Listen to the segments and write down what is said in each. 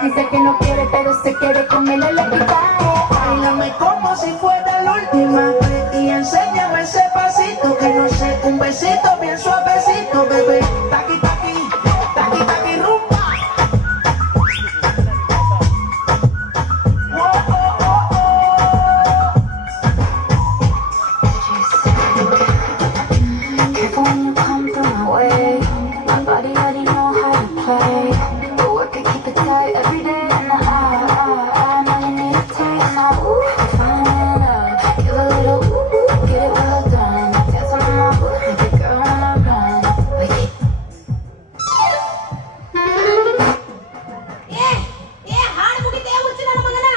Dice que no quiere, pero se quiere comerle la pitae. Báilame como si fuera la última vez y enséñame ese pasito que no sé, un besito bien suavecito, bebé. Taqui, taqui, taqui, taqui, rumba. Oh, oh, oh, oh. Careful when you come through my way. My body already know how to play. But work it, keep it tight every day. And I know you need a taste. Now, ooh, find love. Give a little ooh, get it well done. Dance on my ooh, make a girl wanna run. Wait. ಹಾಡು ಮುಗಿತೇ ಹುಚ್ಚು ನನ್ನ ಮಗನ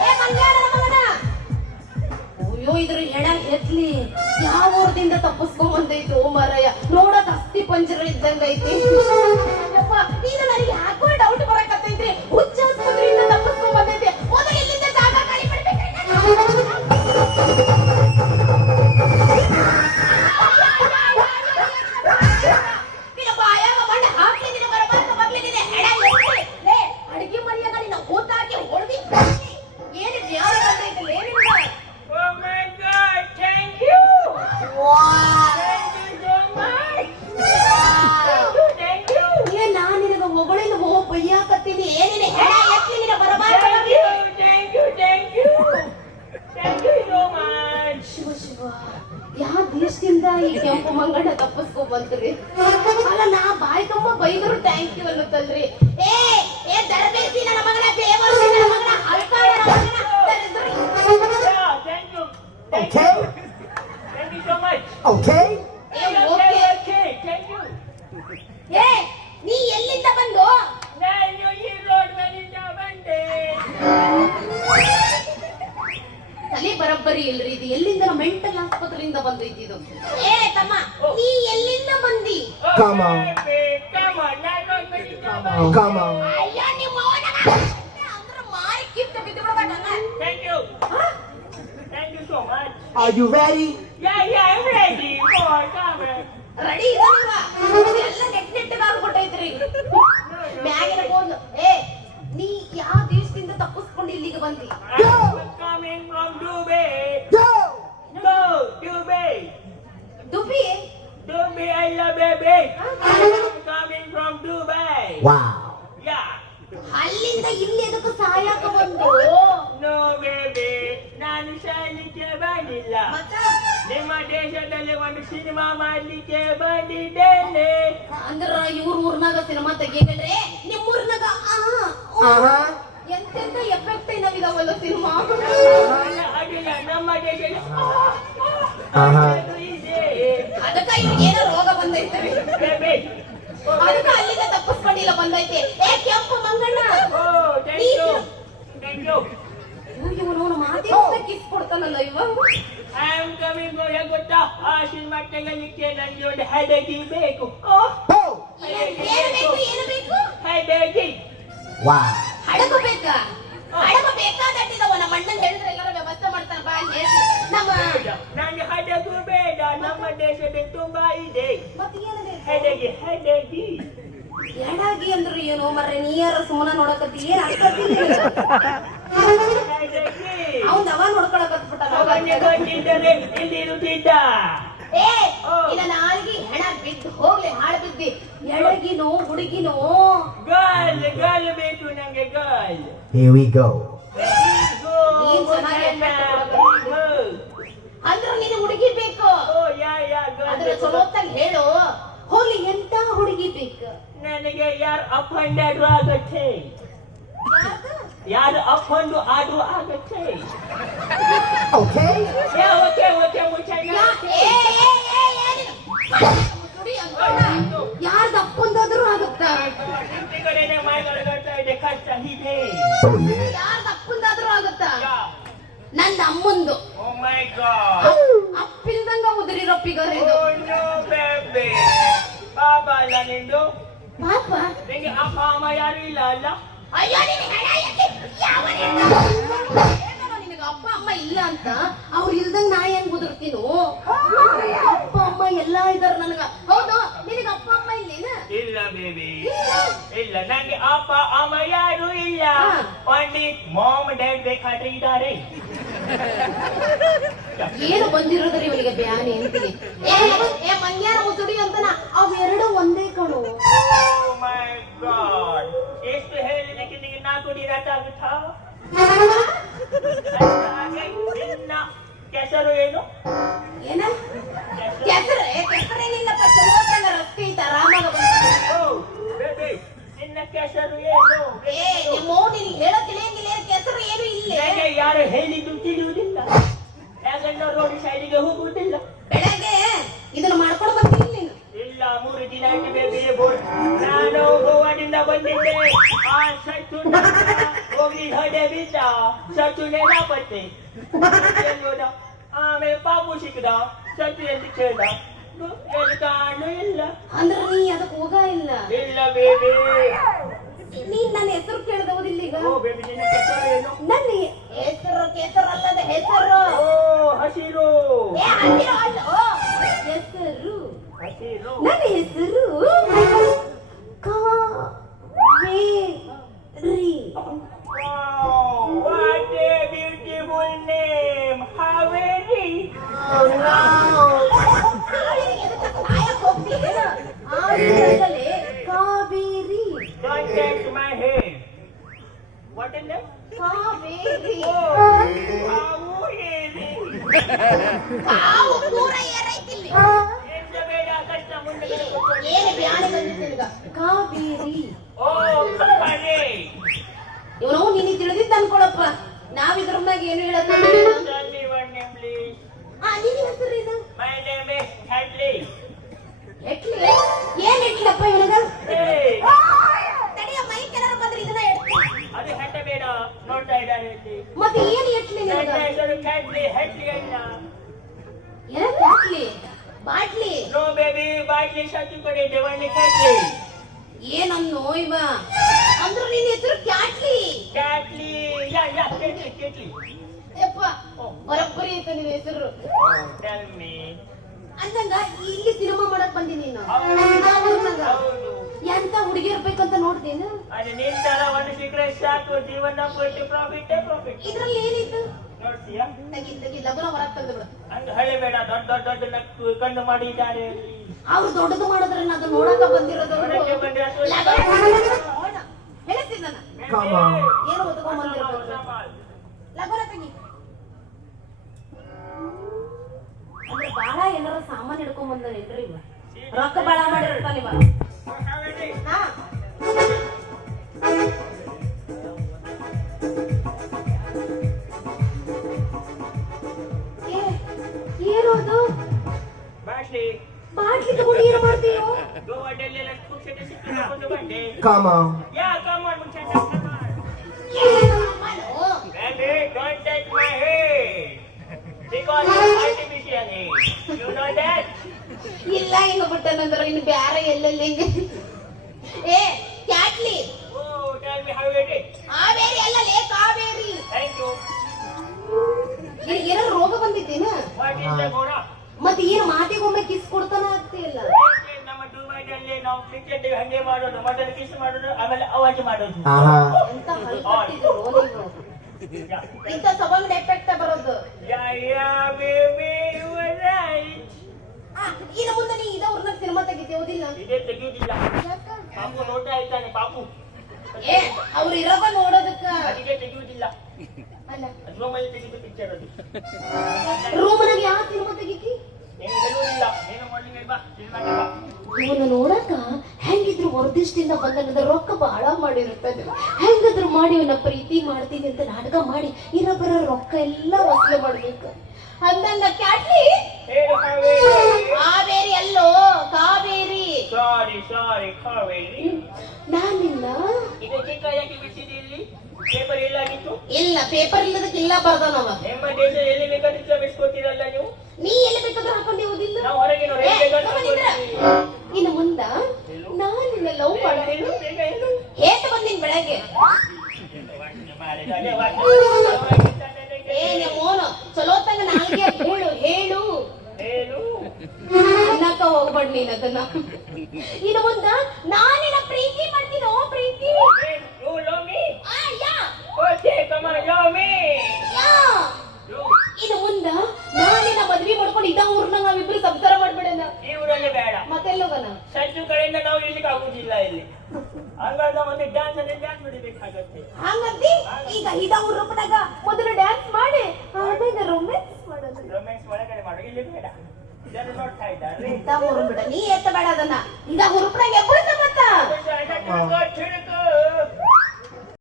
ಏ ಮಂಗ್ಯ ನನ್ನ ಮಗನ ಅಯ್ಯೋ ಇದ್ರ ಹೆಣ ಎತ್ಲಿ ಯಾವ ಊರದಿಂದ ತಪ್ಪಿಸ್ಕೊಂಡ್ ಬಂದೈತು ಮಾರಾಯ ನೋಡಕ್ ಅಸ್ಥಿ ಪಂಜರ ಇದ್ದಂಗ ಐತಿ ಯಪ್ಪ ಇದು ನನಗೆ ಯಾಕೋ ಡೌಟ್ ಬರಕತ್ತೈತ್ರಿ ಹುಚ್ಚ ಆಸ್ಪತ್ರೆಯಿಂದ ತಪ್ಪಿಸ್ಕೊಂಡ್ ಬಂದೈತಿ ಮೊದಲು ಇಲ್ಲಿಂದ ಜಾಗ ಖಾಲಿ ಮಾಡ್ಬೇಕ್ರಿ ನಿನ್ನ ಬಾಯಾಗ ಮಣ್ಣು ಹಾಕ್ಲಿದ್ದೀನಿ ಬರಬಾರ್ದು ಬರ್ಲಿದ್ದೀನಿ ಹೆಣ ಎತ್ಲಿ ಲೇ ಅಡಿಗೆ ಮನೆಯಾಗ ನಿನ್ನ ಕೂತಾಕಿ ಹೊಡೆದಿ ಏನಿದ್ ಯಾವ ಬಂದೈತಿ ಏನಿಲ್ಲ Oh my God, thank you. Thank you so much. Thank you. ಏ ನಾನ್ ನಿನಗ ಹೊಗಳಿಂದ ಬೈಯಾಕತ್ತೀನಿ ಏನಿನ ಹೆಣ ಎತ್ಲಿ ನಿನ್ನ ಬರಬಾರ್ದು Thank you, thank you. Thank you so much. Shiva Shiva ಯಾವ ದೇಶದಿಂದ ಈ ಕೆಂಪು ಮಂಗಣ್ಣ ತಪ್ಪಿಸ್ಕೊಂಡ್ ಬಂದ್ರಿ ಅಲ್ಲ ನಾ ಬಾಯಿ ತುಂಬ ಬೈದರು ಥ್ಯಾಂಕ್ ಯು ಅನ್ನುತ್ತಲ್ರಿ ಏ ದರಬೇಸಿ ನನ್ನ ಮಗನ ದೇವರು ನನ್ನ ಮಗನ ಹಲ್ಕಾಳ ನನ್ನ ಮಗನ ದರಿದ್ರಿ. Yeah, thank you. Thank Okay. you. Thank you so much. Okay? ಏ ಓಕೆ Okay, thank you. ಏ ನೀ ಎಲ್ಲಿಂದ ಬಂದು ನಾನು ಈ ರೋಡ್ ಮೇಲಿಂದ ಬಂದೆ. ತಲೆ ಬರಬ್ಬರಿ ಇಲ್ರಿ ಇದು ಎಲ್ಲಿಂದ ಮೆಂಟಲ್ ಆಸ್ಪತ್ರೆಯಿಂದ ಬಂದೈತಿ ಇದು ಏ ತಮ್ಮ ನೀ ಎಲ್ಲಿಂದ ಬಂದಿ Come on. Come on, ನಾನು ರೋಡ್ ಮೇಲಿಂದ Come on. ಅಯ್ಯ ನಿಮ್ಮ ಅವನಗ ಅಂದ್ರ ಮಾರಿ ಕಿತ್ತು ಬಿದ್ದು ಬಿಡಬೇಕಂಗ Thank you. Thank you so much. Are you ready? Yeah, I'm ready for coming. Ready ಇರಲಿಲ್ಲ ಎಲ್ಲ ನೆಟ್ಟಗಾಗ್ಬಿಟ್ಟೈತ್ರಿ ಮ್ಯಾಗಿನ ಬೋದ್ಲು ಏ ನೀ ಯಾವ ದೇಶದಿಂದ ತಪ್ಪಿಸ್ಕೊಂಡು ಇಲ್ಲಿಗೆ ಬಂದಿ I'm coming from Dubai. Go! Go, Dubai. Dhubri Dubai, I love baby. I'm coming from Dubai. Wow. Yeah. ಅಲ್ಲಿಂದ ಇಲ್ಲಿ ಎದಕ್ಕೆ ಸಾಯಕ ಬಂದು No, baby. ನಾನು ಶಾಲಿಗೆ ಬಂದಿಲ್ಲ. ಮತ್ತ ನಿಮ್ಮ ದೇಶದಲ್ಲಿ ಒಂದು ಸಿನಿಮಾ ಮಾಡ್ಲಿಕ್ಕೆ ಬಂದಿದ್ದೇನೆ. ಅಂದ್ರ ಊರ್ನಾಗ ಸಿನಿಮಾ ತೆಗಿಯಲ್ರಿ ನಿಮ್ಮೂರ್ನಾಗ Uh-huh. ಎಂತೆಂತ ಎಫೆಕ್ಟ್ ಏನಾವಿದಾವಲ್ಲ ಸಿನಿಮಾ ಅದಿಲ್ಲ ನಮ್ಮ ದೇಶದಲ್ಲಿ Uh-huh. ಅದಕ್ಕ ಏನೋ ರೋಗ ಬಂದೈತ್ರಿ baby. ಅದಕ್ಕ ಅಲ್ಲಿಂದ ತಪ್ಪಿಸ್ಕೊಂಡಿಲ್ಲ ಬಂದೈತಿ ಏ ಕೆಂಪು ಮಂಗಣ್ಣ Oh, thank you. Thank you. ಇವನು ಮಾತಿ ಕಿಸ್ ಕೊಡ್ತಾನಲ್ಲ ಇವ I am coming for a good cinema ತೆಗಲಿಕ್ಕೆ ನನಗೆ ಒಂದು ಹೆಡಗಿ ಬೇಕು. Oh, Oh! ಏನು ಬೇಕು ಹೆಡಗಿ. Wow. ಹಡಗು ಬೇಕಾ ಹಡಗು ಬೇಕಾದಟ್ಟಿದವ ನಮ್ಮ ಅಣ್ಣನ್ ಹೇಳಿದ್ರೆ ಎಲ್ಲರೂ ವ್ಯವಸ್ಥೆ ಮಾಡ್ತಾರ ಬಾ ಅಲ್ಲಿ ನಮ್ಮ ನನಗೆ ಹಡಗು ಬೇಡ, ನಮ್ಮ ದೇಶದಲ್ಲಿ ತುಂಬಾ ಇದೆ. ಮತ್ತೆ ಏನು ಬೇಕು ಹೆಡಗಿ, ಹೆಡಗಿ. ಎಡಾಗಿ ಅಂದ್ರೆ ಏನು ಮರ್ರೆ ನೀಯಾರ ಸುಮ್ಮನ ನೋಡಕತ್ತಿ ಏನ್ ಅರ್ಥ ಹೆಡಗಿ. ಅವ್ನ್ ಅವ ನೋಡ್ಕೊಳಕತ್ಬಿಟ್ಟ ಅವನಿಗೆ ಗೊತ್ತಿದ್ದರೆ ಇಲ್ಲಿ ಇರುತ್ತಿದ್ದ. ಏ ಇನ್ನ ನಾಲ್ಗಿ ಹೆಣ ಬಿದ್ದು ಹೋಗ್ಲಿ ಹಾಳು ಬಿದ್ದಿ ಎಡಗಿನೋ ಹುಡುಗಿನೋ ಗರ್ಲ್, ಗರ್ಲ್ ಬೇಕು ನಂಗೆ ಗರ್ಲ್. Here we go. ನೀನ್ ಚೆನ್ನಾಗಿ ಅಂದ್ರ ನೀನು ಹುಡುಗಿ ಬೇಕು Oh, yeah, ಅದ್ರ girl. ಚಲೋತ್ತಾಗಿ ಹೇಳು ಹೋಗ್ಲಿ ಎಂತ ಹುಡುಗಿ ಬೇಕು ನನಗೆ ಯಾರು ಅಫಂಡ್ ಆಗತ್ತೆ, ಯಾರು ಅಫಂಡ್ ಆದ್ರೂ ಆಗತ್ತೆ. Okay? ಓಕೆ ಮುಚ್ಚಯ್ಯ. ಯಾರ್ದು ಅಪ್ಪಂದಾದ್ರೂ ಆಗುತ್ತಾ ಇಂಟಿಗಡೆನೆ ಮಾತಾಡ್ತಾ ಇದೆ, ಕಷ್ಟ ಇದೆ. Oh yeah. ಯಾರ್ದು ಅಪ್ಪಂದಾದ್ರೂ ಆಗುತ್ತಾ ನಂದು ಅಮ್ಮಂದು Oh my God. ಅಪ್ಪಿಲ್ದಂಗ ಉದುರಿರಪ್ಪಿಗರಿದು Oh no baby. ಪಾಪ ಅಲ್ಲ ನಿಂದು. ಪಾಪ ನಿಂಗೆ ಅಪ್ಪ ಅಮ್ಮ ಯಾರು ಇಲ್ಲ ಅಲ್ಲ? ಅಯ್ಯೋ ನಿನ್ ಹೆಣ ಎತ್ತಿ ಯಾವನಿಂದ? ಏನೋ ನಿನಗೆ ಅಪ್ಪ ಅಮ್ಮ ಇಲ್ಲ ಅಂತ ಅವ್ರು ಇಲ್ದಂಗ ನಾ ಹೆಂಗ್ ಉದುರ್ತೀನೋ? ಅಪ್ಪ ಅಮ್ಮ ಎಲ್ಲಾ ಇದಾರ ನನಗ. ಹೌದು ನಿನಗೆ ಅಪ್ಪ ಅಮ್ಮ ಇಲ್ಲೇನ? ಇಲ್ಲ ಬೇಬಿ ಇಲ್ಲ ನಂಗೆ ಅಪ್ಪ ಅಮ್ಮ ಯಾರು ಇಲ್ಲ ಹಾ. ಓನ್ಲಿ ಮಾಮ್ ಡ್ಯಾಡ್ ಬೇಕಾದ್ರೆ ಇದ್ದಾರೆ ಏನು ಬಂದಿರೋದ್ರಿ ಇವನಿಗೆ ಬ್ಯಾನಿ ಅಂತೀನಿ. ಏ ಮಂಗ್ಯಾನ ಮುಸುಡಿ ಅಂತನ ಅವೆರಡು ಒಂದೇ ಕಣು. ಮೈ ಗಾಡ್ ಎಷ್ಟು ಹೇಳಿದಕ್ಕೆ ನಿನಗೆ ನಾಲ್ಕು ನೀರಾಗುತ್ತಾ ನಿನ್ನ ಕೆಸರು ಏನು ಏನ ಕೆಸರೇನಿಲ್ಲಪ್ಪ, ಚಲೋತ್ತಂಗ ರಸ್ತೆ ಐತ ಆರಾಮಾಗ ಬಂದ. ಓ ಬೇಬಿ ನಿನ್ನ ಕೆಸರು ಏನು ಏ ನಿಮ್ಮೋ ನಿನಗೆ ಹೇಳೋ ತಿಳಿಯಂಗಿಲ್ಲ, ಕೆಸರು ಏನು ಇಲ್ಲ. ನನಗೆ ಯಾರು ಹೇಳಿದ್ದು ತಿಳಿಯುವುದಿಲ್ಲ, ಯಾಕಂದ್ರೆ ರೋಡ್ ಸೈಡಿಗೆ ಹೋಗುವುದಿಲ್ಲ. ಬೆಳಗ್ಗೆ ಇದನ್ನ ಮಾಡ್ಕೊಂಡು ಬರ್ತೀನಿ ನೀನು. ಇಲ್ಲ 3 ದಿನ ಆಯ್ತು ಬೇಬಿ ಬೋರ್ಡ್. ನಾನು ಗೋವಾದಿಂದ ಬಂದಿದ್ದೆ, ಆ ಸಚ್ಚು ಹೋಗ್ಲಿ ಹೊಡೆ ಬಿದ್ದ, ಸಚ್ಚು ನೆನಪತ್ತೆ. ಆಮೇಲೆ ಪಾಪು ಸಿಕ್ಕದ, ಸಚ್ಚು ಎಂದು ಕೇಳ್ದ, ಎಲ್ಲಿ ಕಾಣು ಇಲ್ಲ. ಅಂದ್ರೆ ನೀ ಅದಕ್ಕೆ ಹೋಗ ಇಲ್ಲ. ಇಲ್ಲ ಬೇಬಿ. ನೀನ್ ನನ್ನ ಹೆಸರು ಕೇಳ್ದವುದಿಲ್ಲ ಈಗ. ಓ ಬೇಬಿ ನಿನ್ನ ಕೆಸರು ಏನು? ನನ್ನ ಹೆಸರು ಕೆಸರು ಅಲ್ಲದ ಹೆಸರು. ಓ ಹಸಿರು. ಏ ಹಸಿರು ಅಲ್ಲ, ಓ ಹೆಸರು. ಹಸಿರು. ನನ್ನ ಹೆಸರು Kaveri. Wow, what a beautiful name, Haveri. Kaveri. Don't touch my head. What is that? Kaveri. Oh, Haveri. ಕಾವು ಪೂರ ಏರೈತಿಲ್ಲಿ. ಎಂತ ಬೇಡ ಕಷ್ಟ ಮುಂದೆ ಕೂತ್ಕೊಳ್ಳಿ. ಏನು ಬ್ಯಾನೆ ಬಂದಿತ್ತು ಈಗ. ಕಾವೇರಿ. Oh, Haveri. ಇವನು ನೀನು ತಿಳಿದಿದ್ದ ಅನ್ಕೊಳಪ್ಪ, ನಾವಿದ್ರ ಮ್ಯಾಗ ಏನು ಹೇಳೋದು. Tell me one name, please. ನಿನ್ನ ಹೆಸರೇನು? My name is Hadley. ಎಟ್ಲಿ ಏನ್ ಇಟ್ಲಪ್ಪ ಇವನಿಗ? Hey, ತಡಿಯ ಮೈ ಕೆಳಗೆ ಬಂದ್ರೆ ಇದನ್ನ ಎಟ್ಲಿ. ಅದು ಹೆಂಡ ಬೇಡ ನೋಡ್ತಾ ಇದ್ದಾರೆ ಇಲ್ಲಿ. ಮತ್ತೆ ಏನ್ ಎಟ್ಲಿ ನಿನಗ? ನನ್ನ ಹೆಸರು Hadley, Hadley ಅಲ್ಲ. ಏನಂತ ಎಟ್ಲಿ? ಬಾಟ್ಲಿ. No baby, ಬಾಟ್ಲಿ ಸತ್ತು ಕಡೆ ಇದೆ, only Hadley. ಏನನ್ನೋ ಇವ? ಅಂದ್ರ ನಿನ್ನ ಹೆಸರು ಕ್ಯಾಟ್ಲಿ. Hadley, yeah, Hadley. ಯಪ್ಪ ಬರಬ್ಬರಿ ಐತ ನಿನ್ನ ಹೆಸರು. Tell me. ಅಂದಂಗ ಇಲ್ಲಿ ಸಿನಿಮಾ ಮಾಡಕ್ ಬಂದಿ ನೀನು. ಹೌದು. ಎಂತ ಹುಡುಗಿ ಇರ್ಬೇಕಂತ ನೋಡ್ತೀನಿ. ಅದು ನಿನ್ ತರ ಒಂದು ಸಿಕ್ಕರೆ ಸಾಕು, ಜೀವನ ಪೂರ್ತಿ ಪ್ರಾಫಿಟ್. ಇದ್ರಲ್ಲಿ ಏನಿತ್ತು? ನೋಡ್ತೀಯಾ? ತೆಗಿ ಲಗುನ ಹೊರಗ್ ತಂದು ಬಿಡು. ಹಂಗ ಹೇಳಬೇಡ, ದೊಡ್ಡ ನಕ್ಕು ಕಣ್ಣು ಮಾಡಿದ್ದಾರೆ. ಅವ್ರು ದೊಡ್ಡದು ಮಾಡಿದ್ರೆ ನಾನು ನೋಡಕ ಬಂದಿರೋದು. ನೋಡಕ್ಕೆ ಬಂದ್ರೆ ಅದು- ಹೇಳ್ತೀನಿ ನಾನು. Come on. ಏನು ಓದ್ಕೊಂಡ್ ಬಂದಿರೋದು? ಲಗುನ ತೆಗಿ. ಅಂದ್ರೆ ಬಾಳ ಏನಾರ ಸಾಮಾನ್ ಹಿಡ್ಕೊಂಡ್ ಬಂದನೇನ್ರಿ ಇವ? ರೊಕ್ಕ ಬಾಳ ಮಾಡಿರ್ತಾನ ಇವ. ಹಾ ಏನದು? ಬಾಟ್ಲಿ ತಗೊಂಡು ಏನು ಮಾಡ್ತೀಯೋ? ಗೋವಾದಲ್ಲೆಲ್ಲ ಪುಕ್ಷಟೆ ಸಿಕ್ಕಿಕೊಂಡು ಬಂದೆ. Come on. Yeah, come on, Muchachos, come on. ಏನು ಅಮ್ಮನು? Baby, don't touch my head. Because it's artificial head. You know that? ಇಲ್ಲ ಹಿಂಗ ಬಿಟ್ಟನಂದ್ರ ಇನ್ನು ಬ್ಯಾರೆ ಎಲ್ಲೆಲ್ಲಿ ಹಿಂಗ. ಏ ಕ್ಯಾಟ್ಲಿ. Oh, tell me how you did. Kaveri ಅಲ್ಲಲೇ Kaveri. Thank you. ಏನೋ ರೋಗ ಬಂದಿದ್ದೇನ? What is the Gora? ಮತ್ತೆ ಏನು ಮಾತಿಗೊಮ್ಮೆ ಕಿಸ್ ಕೊಡ್ತಾನ ಆಗ್ತಿಲ್ಲ. ನಮ್ಮ ದುಬೈದಲ್ಲಿ ನಾವು ಕ್ರಿಕೆಟ್ ಹಂಗೆ ಮಾಡೋದು, ಮೊದಲು ಕಿಸ್ ಮಾಡೋದು, ಆಮೇಲೆ ಅವಾಜ್ ಮಾಡೋದು. ಎಂತ ಹಲ್ಕಟ್ಟಿದ್ರು ನೀವು. ಇಂಥ ಸೊಬಗಿನ ಎಫೆಕ್ಟ್ ಬರೋದು. Yeah, baby, you were right. ಇನ್ನು ಮುಂದೆ ನೀ ಇದವ್ರನ್ನ ಸಿನಿಮಾ ತೆಗಿತೇವುದಿಲ್ಲ? ಇದೇ ತೆಗೆಯುವುದಿಲ್ಲ. ಪಾಪು ನೋಡ್ತಾ ಇರ್ತಾನೆ, ಪಾಪು. ಏ ಅವ್ರು ಇರೋದ ನೋಡೋದಕ್ಕ. ಅದಕ್ಕೆ ತೆಗೆಯುವುದಿಲ್ಲ. ಅಲ್ಲ ರೂಮಲ್ಲಿ ತೆಗೆದು ಪಿಕ್ಚರ್ ಅದು. ರೂಮನಾಗ ಯಾವ ಸಿನಿಮಾ ತೆಗಿತಿ? ನೀನು ಹೇಳುವುದಿಲ್ಲ, ನೀನು ಮೊದಲಿಗೆ ಬಾ, ಸಿನಿಮಾಗೆ ಬಾ. ಇವನ್ನ ನೋಡಕ ಹೆಂಗಿದ್ರು ಹೊರದಿಷ್ಟಿಂದ ಬಂದ ರೊಕ್ಕ ಬಹಳ ಮಾಡಿರುತ್ತದೆ. ಹೆಂಗಾದ್ರು ಮಾಡಿ ಇವನ್ನ ಪ್ರೀತಿ ಮಾಡ್ತೀನಿ ಅಂತ ನಾಟಕ ಮಾಡಿ ಇನ್ನೊಬ್ಬರ ರೊಕ್ಕ ಎಲ್ಲ ವಸೂಲು ಮಾಡ್ಬೇಕು. ಅಂದಂಗ ಕ್ಯಾಟ್ಲಿ ಹೇಳು ಕಾವೇರಿ. ಕಾವೇರಿ ಅಲ್ಲೋ ಕಾವೇರಿ. ಸಾರಿ ಕಾವೇರಿ. ನಾನಿಲ್ಲ. ಇದು ಚಿಕ್ಕ ಯಾಕೆ ಬಿಡಿಸಿದೆ ಇಲ್ಲಿ? ಪೇಪರ್ ಎಲ್ಲಾಗಿತ್ತು? ಇಲ್ಲ ಪೇಪರ್ ಇಲ್ಲದಕ್ಕೆ ಇಲ್ಲ ಬರ್ದಾನವ. ನಿಮ್ಮ ದೇಶ ಎಲ್ಲಿ ಬೇಕಾದ್ರೂ ಬಿಡಿಸ್ಕೊತೀರಲ್ಲ ನೀವು? ನೀ ಎಲ್ಲಿ ಬೇಕಾದ್ರೂ ಹಾಕೊಂಡಿರುವುದಿಲ್ಲ. ನಾವು ಹೊರಗಿನವ್ರು ಎಲ್ಲಿ ಬೇಕಾದ್ರೂ ಹಾಕ್ಕೊಳ್ತೀವಿ. ಇನ್ನು ಮುಂದ ನಾನಿನ್ನ ಲವ್ ಮಾಡ್ತೀನಿ. ಹೇಗೆ ಬಂದಿನ್ ಬೆಳಗ್ಗೆ? ಏ ಮೋನು ಚಲೋತ್ತಂಗ ನಾಲ್ಗೆ ಹೇಳು ಹೇಳು ಹೇಳು. ಅನ್ನಕ ಹೋಗ್ಬೇಡ ನೀನ್ ಅದನ್ನ. ಇನ್ನು ಮುಂದ ಈಗ ಇದ ರೂಪದಾಗ ಮೊದಲು ಡ್ಯಾನ್ಸ್ ಮಾಡಿ ಆಮೇಲೆ ರೊಮ್ಯಾನ್ಸ್ ಮಾಡೋದು. ರೊಮ್ಯಾನ್ಸ್ ಒಳಗಡೆ ಮಾಡು, ಇಲ್ಲಿ ಬೇಡ. ಇದನ್ನು ನೋಡ್ತಾ ಇದ್ದಾರೆ. ಬಿಡ ನೀ ಎತ್ತ ಬೇಡ ಅದನ್ನ. ಈಗ ಹುರುಪನಾಗ ಎಬ್ಬಳ್ತ ಮತ್ತ ಚಿಳುಕು